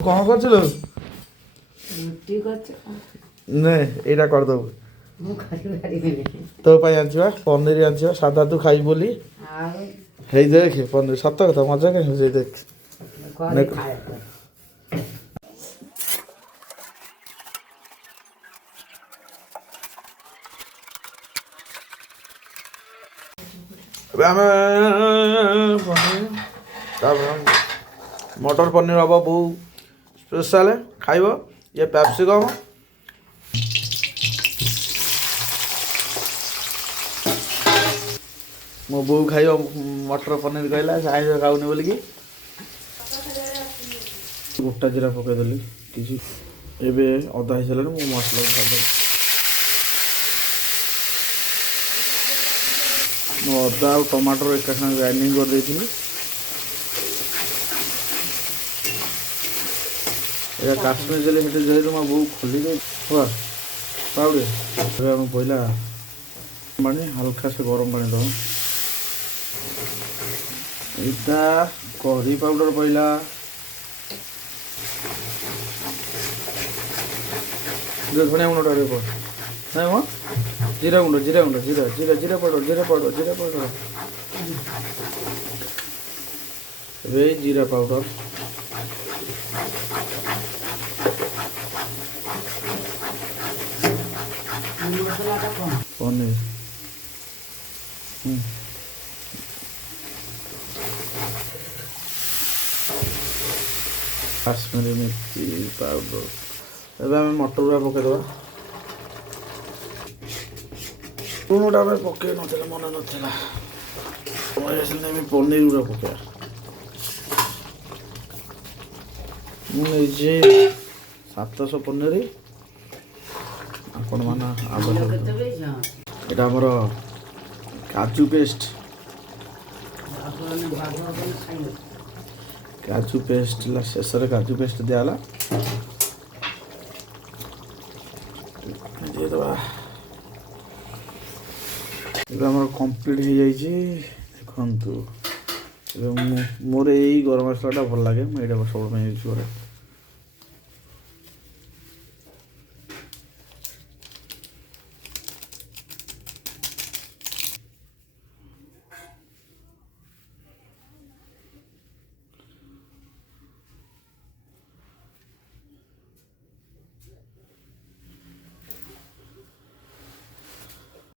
कौन कर चलो নে এটা কর দেবো তো পাই আনছিবা পনির আনছিবা সাদা তু খাই বলি হেই দেখে পনির সত্য কথা মজা কাই হচ্ছে দেখ ଆମେ ପନିର ତାପରେ ମଟର ପନିର ହବ ବୋଉ ସ୍ପେଶାଲ ଖାଇବ ଇଏ କ୍ୟାପ୍ସିକମ୍ ମୋ ବୋଉ ଖାଇବ ମଟର ପନିର କହିଲା ସାଇଜ ଖାଉନି ବୋଲିକି ଗୋଟା ଜିରା ପକେଇଦେଲି କିଛି ଏବେ ଅଦା ହେଇସାରିଲାଣି ମୁଁ ମସଲା ଖାଇଦେଲି ମୁଁ ଅଦା ଆଉ ଟମାଟର ଏକା ସାଙ୍ଗେ ଗ୍ରାଇଣ୍ଡିଙ୍ଗ କରିଦେଇଥିଲି এটা কাশ্মীর গেলে সেটা যেহেতু মা বউ খুলি দেয় পাউডে এবার আমি পয়লা পানি হালকা সে গরম পানি দাও এটা করি পাউডার পয়লা ধনিয়া গুঁড়োটা রেখো হ্যাঁ মা জিরা গুঁড়ো জিরা গুঁড়ো জিরা জিরা জিরা পাউডার জিরা পাউডার জিরা পাউডার এবার জিরা পাউডার পনির কাশ্মীরি মির্চি পাউডার ଏବେ ଆମେ ମଟର ଗୁଡ଼ା ପକାଇଦେବା ଲୁଣଟା ଆମେ ପକାଇ ନଥିଲା ମନେ ନଥିଲା ଆସିଲେ ଆମେ ପନିର ଗୁଡ଼ା ପକାଇବା ମୁଁ ନେଇଛି 700 ପନିର ଆପଣମାନେ ଏଇଟା ଆମର କାଜୁ ପେଷ୍ଟ କାଜୁ ପେଷ୍ଟ ହେଲା ଶେଷରେ କାଜୁ ପେଷ୍ଟ ଦିଆହେଲା ଦେଇଦେବା ଏବେ ଆମର କମ୍ପ୍ଲିଟ୍ ହେଇଯାଇଛି ଦେଖନ୍ତୁ ଏବେ ମୋର ଏଇ ଗରମ ମସଲାଟା ଭଲ ଲାଗେ ମୁଁ ଏଇଟା ସବୁବେଳେ ପାଇଁ ୟୁଜ୍ କରେ